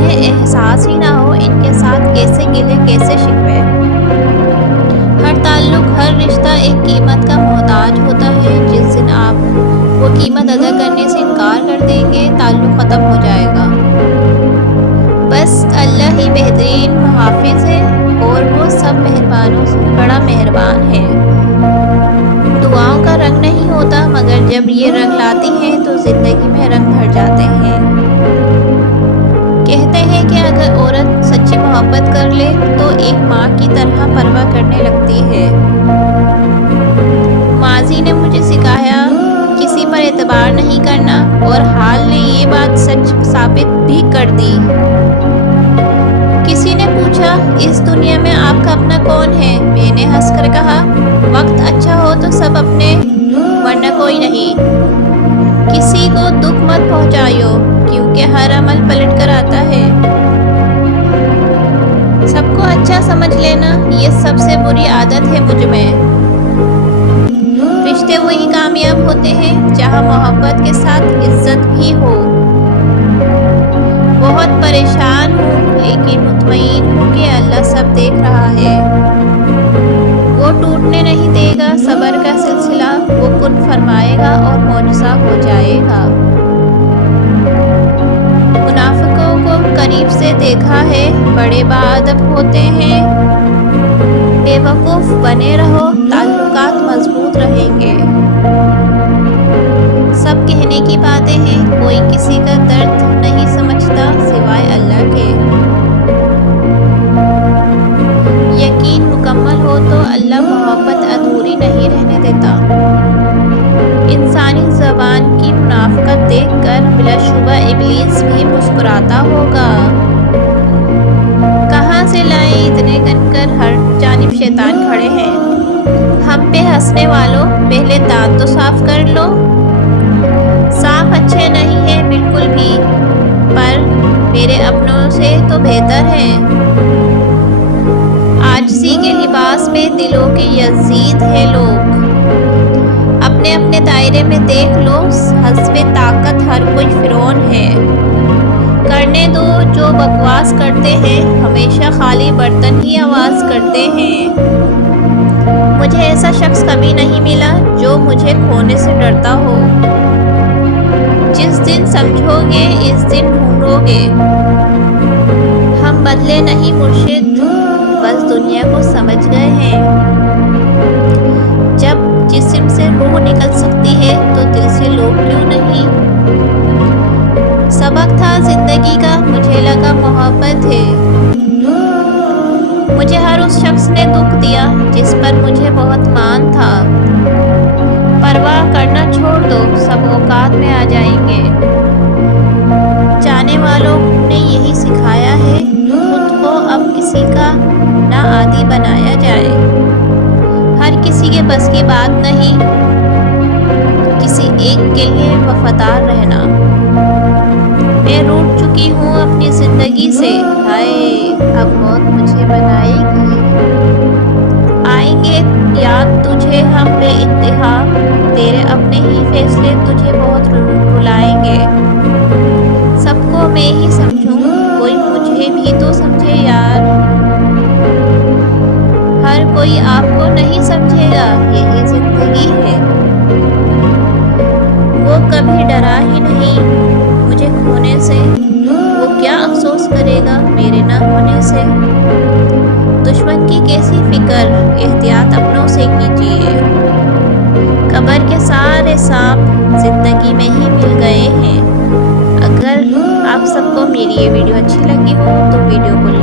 जिन्हें एहसास ही ना हो इनके साथ कैसे गिले कैसे शिकवे। हर ताल्लुक हर रिश्ता एक कीमत का मोहताज होता है। जिस दिन आप वो कीमत अदा करने से इनकार कर देंगे ताल्लुक ख़त्म हो जाएगा। बस अल्लाह ही बेहतरीन मुहाफिज है और वो सब मेहरबानों से बड़ा मेहरबान है। दुआओं का रंग नहीं होता मगर जब ये रंग लाती हैं तो ज़िंदगी में रंग भर जाते हैं। कहते हैं कि अगर औरत सच्ची मोहब्बत कर ले तो एक माँ की तरह परवाह करने लगती है। माजी ने मुझे सिखाया किसी पर एतबार नहीं करना और हाल ने ये बात सच साबित भी कर दी। किसी ने पूछा इस दुनिया में आपका अपना कौन है? मैंने हंसकर कहा वक्त अच्छा हो तो सब अपने वरना कोई नहीं। किसी को दुख मत पहुंचाइयो क्योंकि हर अमल पलट कर आता है। सबको अच्छा समझ लेना ये सबसे बुरी आदत है मुझ में। रिश्ते वही कामयाब होते हैं जहां मोहब्बत के साथ इज्जत भी हो। बहुत परेशान हूँ लेकिन मुतमईन हूँ कि अल्लाह सब देख रहा है। वो टूटने नहीं देगा। सब्र का सिलसिला वो कुन फरमाएगा और मौजज़ा हो जाएगा। मुनाफिकों को करीब से देखा है बड़े बाअदब होते हैं। बेवकूफ़ बने रहो ताल्लुकात मजबूत रहेंगे। सब कहने की बातें हैं कोई किसी का दर्द नहीं समझता सिवाय अल्लाह के। यकीन मुकम्मल हो तो अल्लाह मोहब्बत अधूरी नहीं रहने देता। इंसानी ज़बान की मुनाफ़कत देखकर बिलाशुबा इब्लीस भी मुस्कुराता होगा। कहाँ से लाए इतने कनकर हर जानिब शैतान खड़े हैं। हम पे हंसने वालों पहले दांत तो साफ कर लो। साफ अच्छे नहीं हैं बिल्कुल भी पर मेरे अपनों से तो बेहतर हैं। आजिज़ी के लिबास में दिलों के यज़ीद है लोग। अपने अपने दायरे में देख लो हस्बे ताकत हर कोई फ़िरौन है। करने दो जो बकवास करते हैं हमेशा खाली बर्तन ही आवाज़ करते हैं। मुझे ऐसा शख्स कभी नहीं मिला जो मुझे खोने से डरता हो। जिस दिन समझोगे इस दिन ढूंढोगे। हम बदले नहीं मुर्शिद बस दुनिया को समझ गए हैं। जब जिस्म से रूह निकल सकती है तो दिल से लोग क्यों नहीं। सबक था जिंदगी का मुझे लगा मोहब्बत है। मुझे हर उस शख्स ने दुख दिया जिस पर मुझे बहुत मान था। परवाह करना छोड़ दो सब औकात में आ जाएंगे। जाने वालों ने यही सिखाया है खुद को अब किसी का ना आदी बनाया जाए। हर किसी के बस की बात नहीं किसी एक के लिए वफादार रहना। मैं रूठ चुकी हूँ अपनी ज़िंदगी से। हाय अब मौत मुझे बनाएगी। आएंगे याद तुझे हम बेइंतहा तेरे अपने ही फैसले तुझे बहुत रुलाएंगे। सबको मैं ही समझूं कोई मुझे भी तो समझे यार। हर कोई आपको नहीं समझेगा यही ज़िंदगी है। वो कभी डरा ही नहीं मुझे खोने से। वो क्या अफसोस करेगा मेरे ना होने से। दुश्मन की कैसी फिक्र एहतियात अपनों से कीजिए। कब्र के सारे सांप जिंदगी में ही मिल गए हैं। अगर आप सबको मेरी ये वीडियो अच्छी लगी हो तो वीडियो को